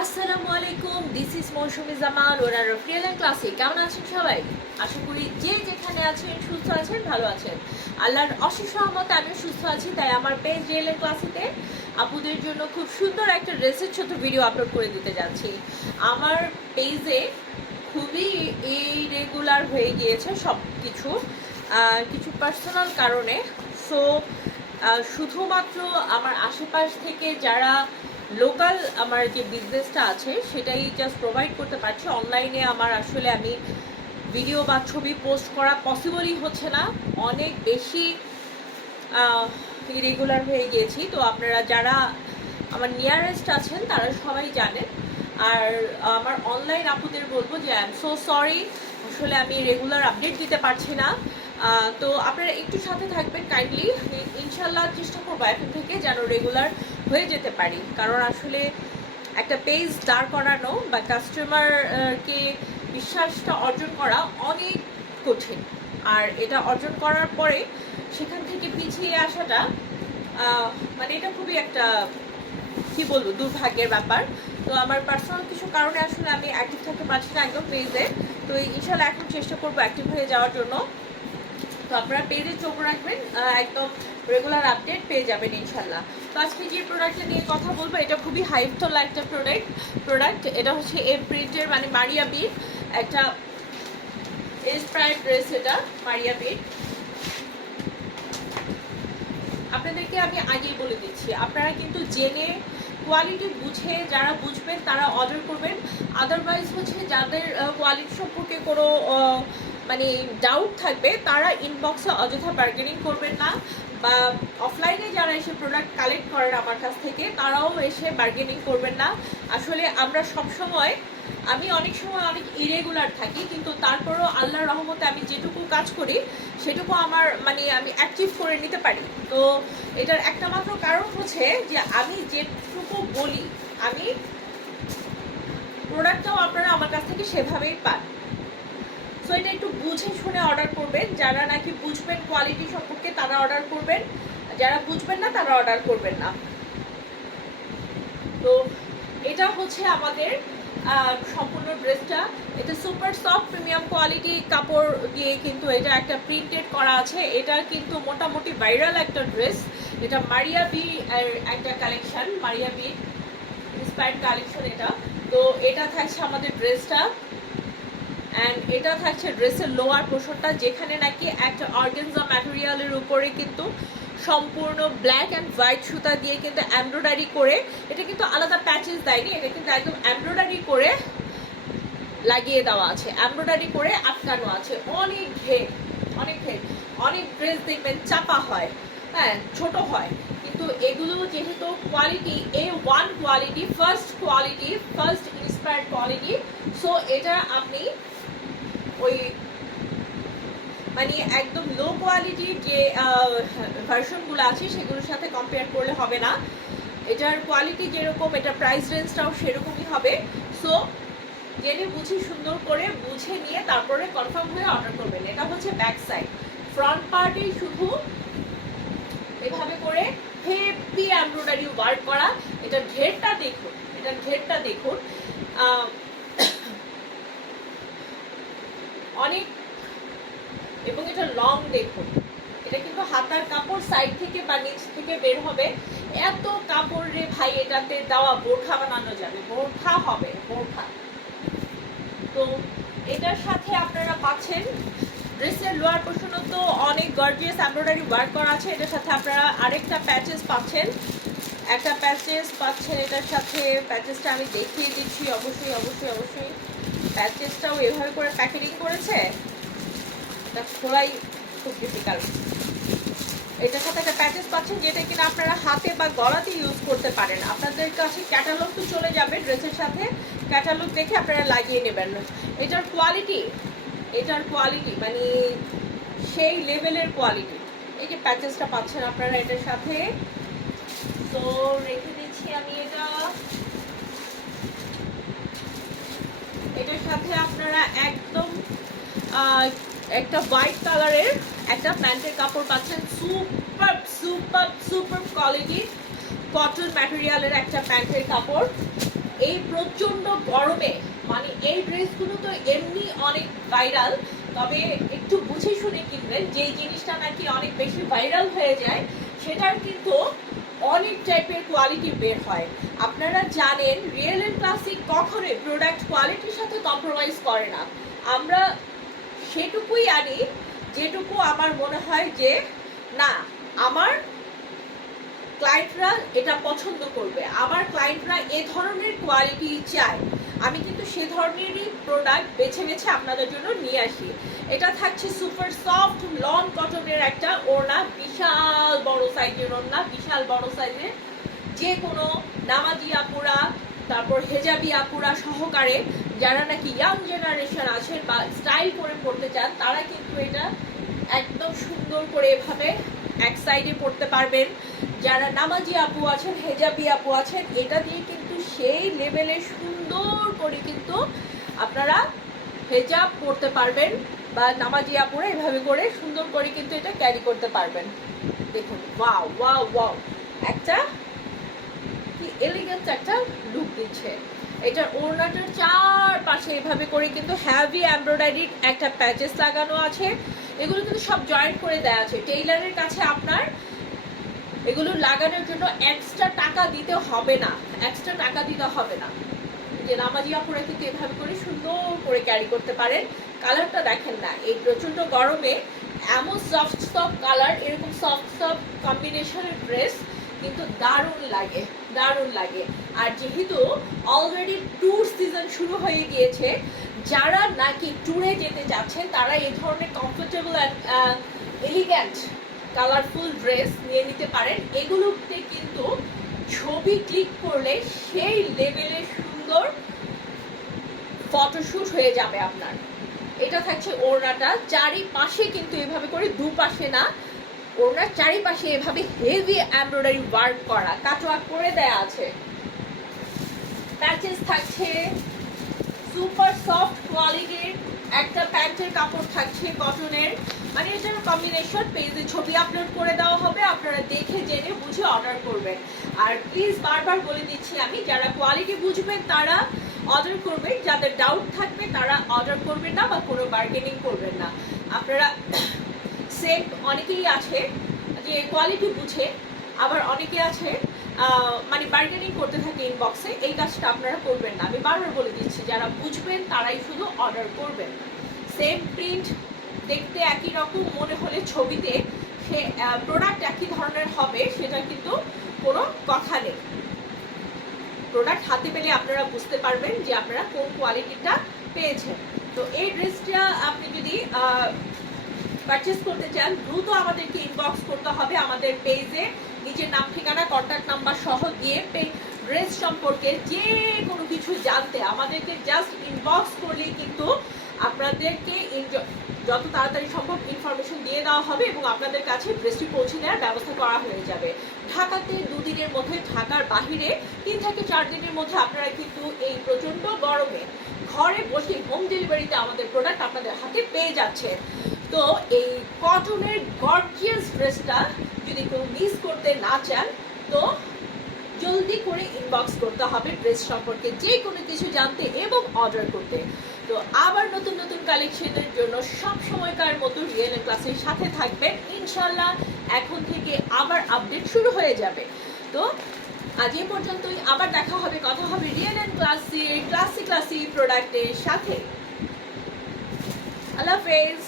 আসসালামু আলাইকুম, this is Mousumi Zaman owner real and ক্লাসে। কেমন আছেন সবাই? আশা করি যে যেখানে আছেন সুস্থ আছেন, ভালো আছেন। আল্লাহর অশেষ রহমতে আমিও সুস্থ আছি। তাই আমার পেজ রিয়েল এন্ড ক্লাসিতে আপুদের জন্য খুব সুন্দর একটা ড্রেসের ছোট ভিডিও আপলোড করে দিতে যাচ্ছি। আমার পেজে খুবই ইরেগুলার হয়ে গিয়েছে সব কিছু, কিছু পার্সোনাল কারণে। সো শুধুমাত্র আমার আশেপাশ থেকে যারা লোকাল আমার যে বিজনেসটা আছে সেটাই জাস্ট প্রোভাইড করতে পারছি। অনলাইনে আমার আসলে আমি ভিডিও বা ছবি পোস্ট করা পসিবলই হচ্ছে না, অনেক বেশি ইরেগুলার হয়ে গিয়েছি। তো আপনারা যারা আমার নিয়ারেস্ট আছেন তারা সবাই জানেন। আর আমার অনলাইন আপুদের বলবো যে আই এম সো সরি, আসলে আমি রেগুলার আপডেট দিতে পারছি না। তো আপনারা একটু সাথে থাকবেন কাইন্ডলি। ইনশাল্লাহ চেষ্টা করবো এখন থেকে যেন রেগুলার হয়ে যেতে পারি, কারণ আসলে একটা পেজ দাঁড় করানো বা কাস্টমারকে বিশ্বাসটা অর্জন করা অনেক কঠিন। আর এটা অর্জন করার পরে সেখান থেকে পিছিয়ে আসাটা মানে এটা খুবই একটা কি বলবো দুর্ভাগ্যের ব্যাপার। তো আমার পার্সোনাল কিছু কারণে আসলে আমি অ্যাক্টিভ থাকতে পারছি না একদম পেজে। তো ইনশাল্লাহ এখন চেষ্টা করবো অ্যাক্টিভ হয়ে যাওয়ার জন্য। তো আপনারা পেজে চোখ রাখবেন, একদম রেগুলার আপডেট পেয়ে যাবেন ইনশাল্লাহ। তো আজকে যে প্রোডাক্টটা নিয়ে কথা বলবো এটা খুবই হাইপতলা একটা প্রোডাক্ট। এটা হচ্ছে এ প্রিন্টের মানে মারিয়া বিট, একটা ইন্সপায়ার্ড ড্রেস। এটা মারিয়া বিট। আপনাদেরকে আমি আগেই বলে দিচ্ছি, আপনারা কিন্তু জেনে কোয়ালিটি বুঝে যারা বুঝবেন তারা অর্ডার করবেন। আদারওয়াইজ হচ্ছে যাদের কোয়ালিটি সম্পর্কে কোনো মানে ডাউট থাকবে তারা ইনবক্সে অযথা বার্গেনিং করবেন না, বা অফলাইনে যারা এসে প্রোডাক্ট কালেক্ট করেন আমার কাছ থেকে তারাও এসে বার্গেনিং করবেন না। আসলে আমরা সবসময়, আমি অনেক সময় অনেক ইরেগুলার থাকি, কিন্তু তারপরও আল্লাহর রহমতে আমি যেটুকু কাজ করি সেটুকু আমার মানে আমি অ্যাচিভ করে নিতে পারি। তো এটার একটা মাত্র কারণ হচ্ছে যে আমি যেটুকু বলি, আমি প্রোডাক্টটাও আপনারা আমার কাছ থেকে সেভাবেই পান। সো এটা একটু বুঝে শুনে অর্ডার করবেন। যারা নাকি বুঝবেন কোয়ালিটি সম্পর্কে তারা অর্ডার করবেন, যারা বুঝবেন না তারা অর্ডার করবেন না। তো এটা হচ্ছে আমাদের সম্পূর্ণ ড্রেসটা। এটা সুপার সফট প্রিমিয়াম কোয়ালিটি কাপড় দিয়ে কিন্তু এটা একটা প্রিন্টেড করা আছে। এটা কিন্তু মোটামুটি ভাইরাল একটা ড্রেস। এটা মারিয়া বি এর একটা কালেকশন, মারিয়া বি ইন্সপায়ার্ড কালেকশন এটা। তো এটা থাকছে আমাদের ড্রেসটা, অ্যান্ড এটা থাকছে ড্রেসের লোয়ার পোর্শনটা, যেখানে নাকি একটা অর্গানজা ম্যাটেরিয়ালের উপরে কিন্তু সম্পূর্ণ ব্ল্যাক অ্যান্ড হোয়াইট সুতা দিয়ে কিন্তু এমব্রয়ডারি করে, এটা কিন্তু আলাদা প্যাচেস দেয়নি, এটা কিন্তু একদম এমব্রয়ডারি করে লাগিয়ে দেওয়া আছে, এমব্রয়ডারি করে আটকানো আছে। অনেক ঘের, অনেক ঘের। অনেক ড্রেস দেখবেন চাপা হয়, হ্যাঁ ছোট হয়, কিন্তু এগুলো যেহেতু quality A1 quality, first inspired quality, so এটা আপনি ওই মানে একদম লো কোয়ালিটির যে ভার্সনগুলো আছে সেগুলোর সাথে কম্পেয়ার করলে হবে না। এটার কোয়ালিটি যেরকম, এটা প্রাইস রেঞ্জটাও সেরকমই হবে। সো জেনে বুঝে সুন্দর করে বুঝে নিয়ে তারপরে কনফার্ম হয়ে অর্ডার করবেন। এটা হচ্ছে ব্যাক সাইড, ফ্রন্ট পার্টেই শুধু এভাবে করে হেভি এমব্রয়ডারি ওয়ার্ক করা। এটার ঘেরটা দেখুন, এটার ঘেরটা দেখুন, অনেক, এবং এটা লং দেখুন। এটা কিন্তু হাতার কাপড় সাইড থেকে বা নিচ থেকে বের হবে। এত কাপড় রে ভাই, এটাতে দেওয়া বোরখা বানানো যাবে, বোরখা হবে, বোরখা। তো এটার সাথে আপনারা পাচ্ছেন ড্রেসের লোয়ার পোর্শনও তো অনেক গর্জিয়াস এমব্রয়ডারি ওয়ার্ক করা আছে। এটার সাথে আপনারা আরেকটা প্যাচেস পাচ্ছেন, একটা প্যাচেস পাচ্ছেন এটার সাথে। প্যাচেসটা আমি দেখিয়ে দিচ্ছি, অবশ্যই অবশ্যই অবশ্যই। প্যাচেসটাও এভাবে করে প্যাকেটিং করেছে, এটা খোলাই খুব ডিফিকাল্ট। এটার সাথে একটা প্যাচেস পাচ্ছেন যেটা কিনা আপনারা হাতে বা গলাতে ইউজ করতে পারেন। আপনাদের কাছে ক্যাটালগ তো চলে যাবে ড্রেসের সাথে, ক্যাটালগ দেখে আপনারা লাগিয়ে নেবেন। এটার কোয়ালিটি মানে সেই লেভেলের কোয়ালিটি। এই যে প্যাচেসটা পাচ্ছেন আপনারা এটার সাথে। তো রেখে দিচ্ছি আমি এটা। এটার সাথে আপনারা একদম একটা হোয়াইট কালারের একটা প্যান্টের কাপড় পাচ্ছেন, super super super quality cotton ম্যাটেরিয়ালের একটা প্যান্টের কাপড়। এই প্রচন্ড গরমে মানে এই ড্রেসগুলো তো এমনি অনেক ভাইরাল, তবে একটু বুঝে শুনে কিনবেন। যেই জিনিসটা নাকি অনেক বেশি ভাইরাল হয়ে যায় সেটার কিন্তু অনেক টাইপের কোয়ালিটি বের হয়। আপনারা জানেন রিয়েল এন্ড ক্লাসিক কখনোই প্রোডাক্ট কোয়ালিটির সাথে কম্প্রোমাইজ করে না। আমরা সেটুকুই আনি যেটুকু আমার মনে হয় যে না, আমার ক্লায়েন্টরা এটা পছন্দ করবে, আমার ক্লায়েন্টরা এ ধরনের কোয়ালিটি চায়। আমি কিন্তু সে ধরনেরই প্রোডাক্ট বেছে বেছে আপনাদের জন্য নিয়ে আসি। এটা থাকছে সুপার সফট লন কটনের একটা ওড়না, বিশাল বড় সাইজের ওড়না, বিশাল বড় সাইজের। যে কোনো নামাজি আপুরা, তারপর হেজাবি আপুরা সহকারে যারা নাকি ইয়াং জেনারেশন আছেন বা স্টাইল করে পড়তে চান, তারা কিন্তু এটা একদম সুন্দর করে এভাবে এক সাইডে পড়তে পারবেন। যারা নামাজি আপু আছেন, হেজাবি আপু আছেন, এটা দিয়ে কিন্তু সেই লেভেলে সুন্দর করে কিন্তু আপনারা হেজাব পড়তে পারবেন, বা নামাজি আপুরা এভাবে করে সুন্দর করে কিন্তু এটা ক্যারি করতে পারবেন। দেখুন, ওয়াও ওয়াও ওয়াও, একটা কি এলিগেন্ট একটা লুক দিচ্ছে। এটার ওড়নাটার চারপাশে এভাবে করে কিন্তু হ্যাভি এমব্রয়ডারির একটা প্যাচেস লাগানো আছে। এগুলো কিন্তু সব জয়েন্ট করে দেওয়া আছে। টেইলারের কাছে আপনার এগুলো লাগানোর জন্য এক্সট্রা টাকা দিতে হবে না, এক্সট্রা টাকা দিতে হবে না। যে নামাজি আপুরা কিন্তু এভাবে করে সুন্দর করে ক্যারি করতে পারেন। কালারটা দেখেন না, এই প্রচন্ড গরমে এমন সফট সফট কালার, এরকম সফট সফট কম্বিনেশনের ড্রেস কিন্তু দারুণ লাগে, দারুণ লাগে। আর যেহেতু অলরেডি ট্যুর সিজন শুরু হয়ে গিয়েছে, যারা নাকি ট্যুরে যেতে চাচ্ছেন তারা এই ধরনের comfortable and elegant colourful dress নিয়ে নিতে পারেন। এগুলোতে কিন্তু ছবি ক্লিক করলে সেই লেভেলে সুন্দর ফটোশুট হয়ে যাবে আপনার। এটা থাকছে ওড়নাটা, চারিপাশে কিন্তু এভাবে করে, দুপাশে না, ওড়নার চারিপাশে এভাবে হেভি এমব্রয়ডারি ওয়ার্ক করা, কাটওয়ার্ক করে দেয়া আছে। প্যাচেস থাকছে, সুপার সফট কোয়ালিটির একটা প্যান্টের কাপড় থাকছে কটনের। মানে এটার কম্বিনেশন পেজে ছবি আপলোড করে দেওয়া হবে, আপনারা দেখে জেনে বুঝে অর্ডার করবেন। আর প্লিজ বারবার বলে দিচ্ছি আমি, যারা কোয়ালিটি বুঝবেন তারা অর্ডার করবেন, যাদের ডাউট থাকবে তারা অর্ডার করবেন না বা কোনো বার্গেনিং করবেন না। আপনারা সেম, অনেকেই আছে যে কোয়ালিটি বুঝে, আবার অনেকে আছে মানে বার্গেনিং করতে থাকে ইনবক্সে। এই কাজটা আপনারা করবেন না, আমি বারবার বলে দিচ্ছি। যারা বুঝবেন তারাই শুধু অর্ডার করবেন। সেম প্রিন্ট দেখতে একই রকম মনে হলে ছবিতে সে প্রোডাক্ট একই ধরনের হবে সেটা কিন্তু কোনো কথা নেই। প্রোডাক্ট হাতে পেলে আপনারা বুঝতে পারবেন যে আপনারা কোন কোয়ালিটিটা পেয়েছেন। তো এই ড্রেসটা আপনি যদি পারচেস করতে চান, দ্রুত আমাদেরকে ইনবক্স করতে হবে আমাদের পেজে। নিজের নাম, ঠিকানা, কন্ট্যাক্ট নাম্বার সহ দিয়ে ড্রেস সম্পর্কে যে কোনো কিছু জানতে আমাদেরকে জাস্ট ইনবক্স করলেই কিন্তু আপনাদেরকে যত তাড়াতাড়ি সম্ভব ইনফরমেশন দিয়ে দেওয়া হবে এবং আপনাদের কাছে ড্রেসটি পৌঁছে দেওয়ার ব্যবস্থা করা হয়ে যাবে। ঢাকাতে 2 দিনের মধ্যে, ঢাকার বাহিরে 3 থেকে 4 দিনের মধ্যে আপনারা কিন্তু এই প্রচণ্ড গরমে ঘরে বসে হোম ডেলিভারিতে আমাদের প্রোডাক্ট আপনাদের হাতে পেয়ে যাচ্ছে। তো এই কটনের গর্জিয়াস ড্রেসটা যদি কেউ মিস করতে না চান, তো জলদি করে ইনবক্স করতে হবে ড্রেস সম্পর্কে যে কোনো কিছু জানতে এবং অর্ডার করতে। তো আবার নতুন নতুন কালেকশনের জন্য সব সময়কার মতো রিয়েল এন্ড ক্লাসের সাথে থাকবেন ইনশাল্লাহ। এখন থেকে আবার আপডেট শুরু হয়ে যাবে। তো আজ এই পর্যন্তই, আবার দেখা হবে, কথা হবে রিয়েল এন্ড ক্লাসি প্রোডাক্টের সাথে। আল্লাহ হাফেজ।